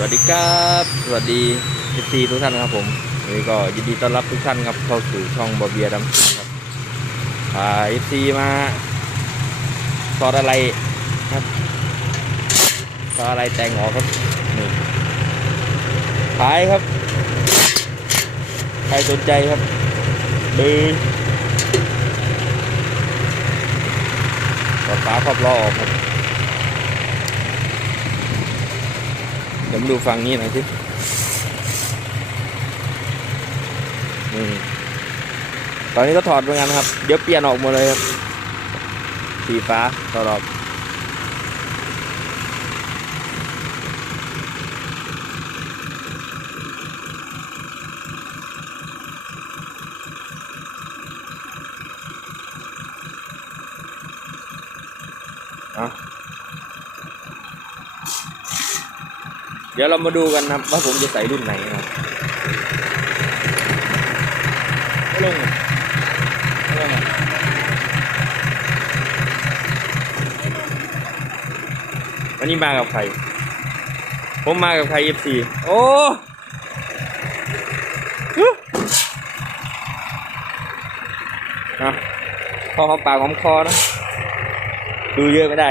วัสดีครับ สวัสดีเอฟซีทุกท่านครับผมวันนี้ก็ยินดีต้อนรับทุกท่านครับเข้าสู่ช่องบอเบียดำซิ่งครับพาเอฟซีมาสอดอะไรครับสอดอะไรแต่งออกครับนี่ขายครับ ใครสนใจครับดื้อถอดฝาครอบล้อออกครับ เดี๋ยวมาดูฝั่งนี้หน่อยสินี่ตอนนี้ก็ถอดเหมือนกันครับ เดี๋ยวเปลี่ยนออกหมดเลยครับ สีฟ้าตลอด ดี๋ยวเรามาดูกันนะว่าผมจะใส่รุ่นไหนครับลงลงวันนี้มากับใคร ผมมากับใคร FC โอ้ฮึนะพอหอมปากหอมคอนะ ดูเยอะไม่ได้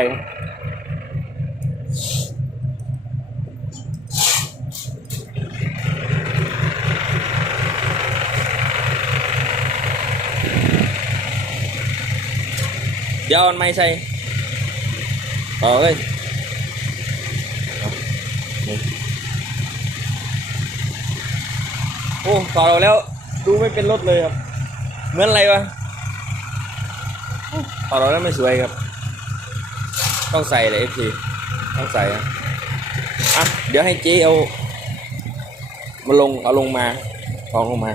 เดี๋ยวเอาอันไม่ใส่ต่อเลยโอ้ต่อเราแล้ว ดูไม่เป็นรถเลยครับ เหมือนอะไรวะต่อเราแล้วไม่สวยครับ ต้องใส่เลยเอฟซีต้องใส่อะเดี๋ยวให้เจ๊เอามาลงเอาลงมาลองลงมา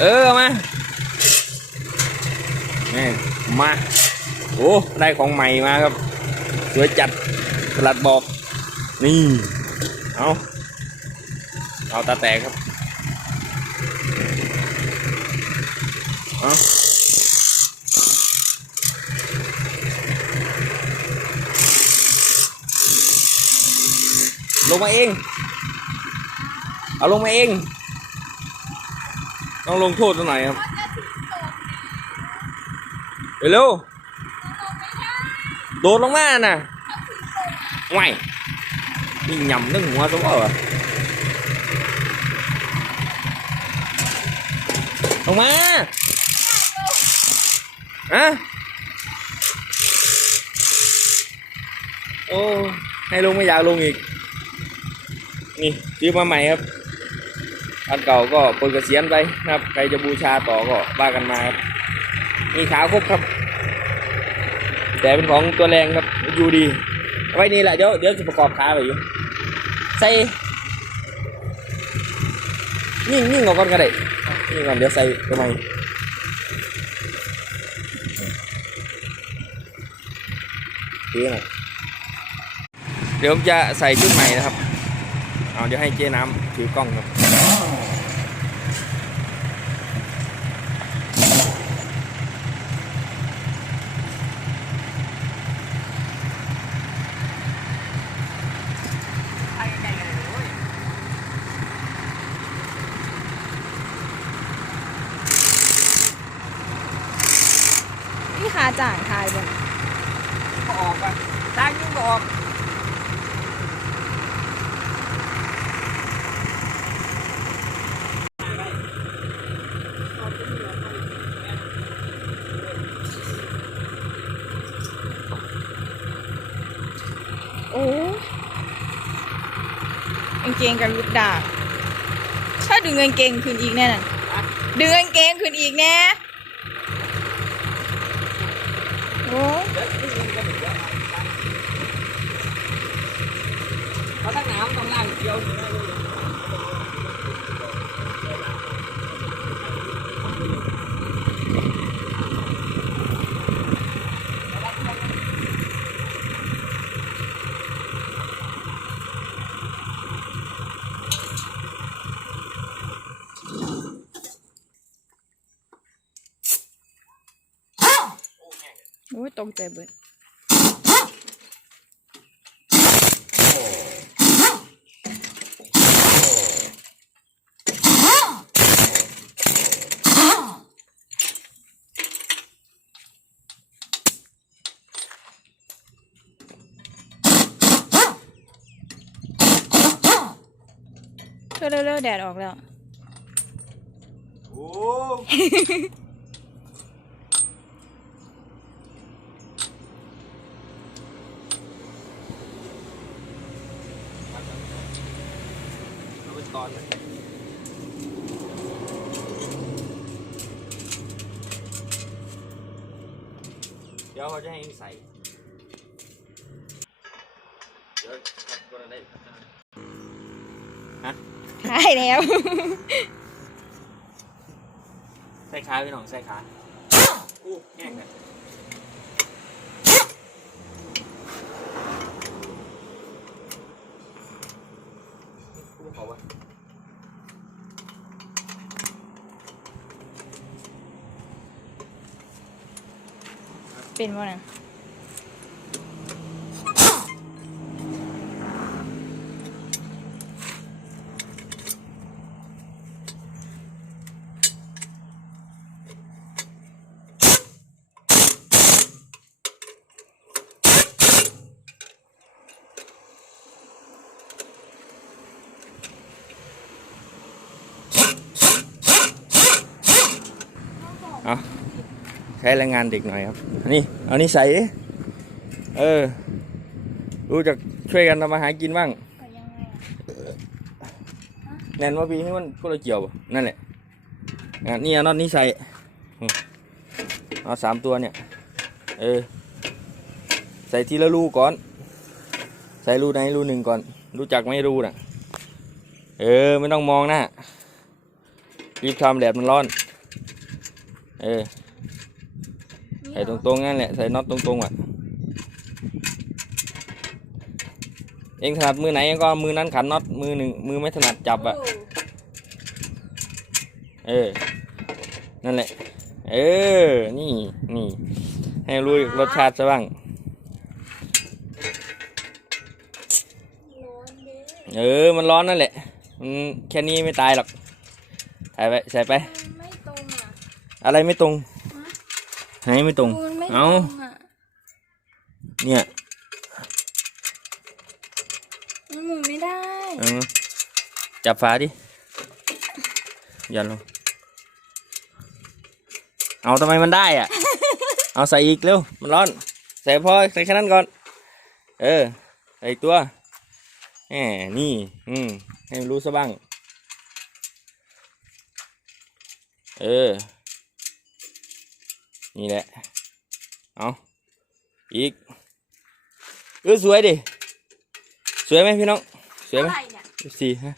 เออมานี่มาโอ้ได้ของใหม่มาครับสวยจัดสลัดบอกนี่เอาเอาตาแตกครับเอาลงมาเอง เอาลงมาเอง ต้องลงโทษตัวหนครับเร็วโดดลงมาน่ะไม่นี่ nhầm nó หัว xuống rồi à ลงมาอะโอ้ให้ลงไม่อยากลงอีก นี่ซื้อมาใหม่ครับ อันเก่าก็ปลดเกษียณไปนะครับ ใครจะบูชาต่อก็ว่ากันมาครับ มีขาครบครับ แต่เป็นของตัวแรงครับอยู่ดี ไว้นี่แหละ เดี๋ยวเดี๋ยวจะประกอบขาไปอยู่ ใส่ยิ่งยิ่งกก่อนก็ได้ยิ่งก่อนเดี๋ยวใส่ตัวใหม่ดีหน่อยเดี๋ยวผมจะใส่ชุดใหม่นะครับ เอาเดี๋ยวให้เจ๊น้ำถือกล้องครับ คาจ่างทายบนก็ออกไปทางยิ่งก็ออกโอ้กางเกงกับยุดดาบถ้าดึงกางเกงขึ้นอีกแน่น่ะดึงกางเกงขึ้นอีกแน่ có thằng nào không? Làm chiều Ой, ток тебе. เดียวโอ้ยตกใจเบิดช่วยเร็วๆแดดออกแล้ว โอ้เอาไปตอนเลยเดี๋ยวเขาจะให้เองใส่ เดี๋ยวครับก็ได้ ใช่ แล้วใส่ขาพี่น้องใส่ขาอู้แห้งเลยอู้เขาวะเป็นบ่นะเใช้แรงงานเด็กหน่อยครับอันนี้เอานี่ใส่เออ รู้จักช่วยกันทำมาหากินบ้างแน่นว่าพี่ให้มันพวกเราเกี่ยวนั่นแหละนี่เอาน็อตนี้ใส่เอาสามตัวเนี่ย เออ ใส่ทีละรูก่อน ใส่รูไหนรูหนึ่งก่อน รู้จักไหมรูน่ะ เออ ไม่ต้องมองหน้ารีบทำแดดมันร้อน เออ ใส่ตรงๆนั่นแหละ ใส่น็อตตรงๆอะ เองถนัดมือไหนก็เอามือนั้นขันน็อตมือหนึ่งมือไม่ถนัดจับอะ เออ นั่นแหละ เออ นี่นี่ ให้รู้รสชาติซะบ้าง เออ มันร้อนนั่นแหละ มันแค่นี้ไม่ตายหรอก ใส่ไป ใส่ไปไม่ตรงอะอะไรไม่ตรง ไหนไม่ตรง มันไม่ตรเอางอะเนี่ยมันหมุนไม่ได้เออจับฝาดิยันลงเอาทำไมมันได้อะ เอาใส่อีกเร็ว มันร้อน ใส่พอใส่แค่นั้นก่อน เออ ใส่อีกตัวแหมนี่อืมให้มันรู้ซะบ้าง เออ นี่แหละ เอาอีกเออสวยดิ สวยไหมพี่น้อง สวยไหมอะไรเนี่ยสิบสี่ฮะ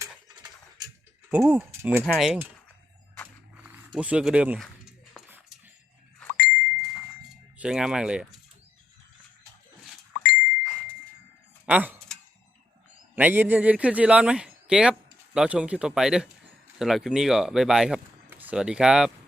โอ้หมื่นห้าเองอู้สวยกว่าเดิมเนี่ยสวยงามมากเลยอะเอาไหนยืนยืนยืนขึ้นสิร้อนไหมโอเคครับ เราชมคลิปต่อไปเด้อสำหรับคลิปนี้ก็บายบายครับ สวัสดีครับ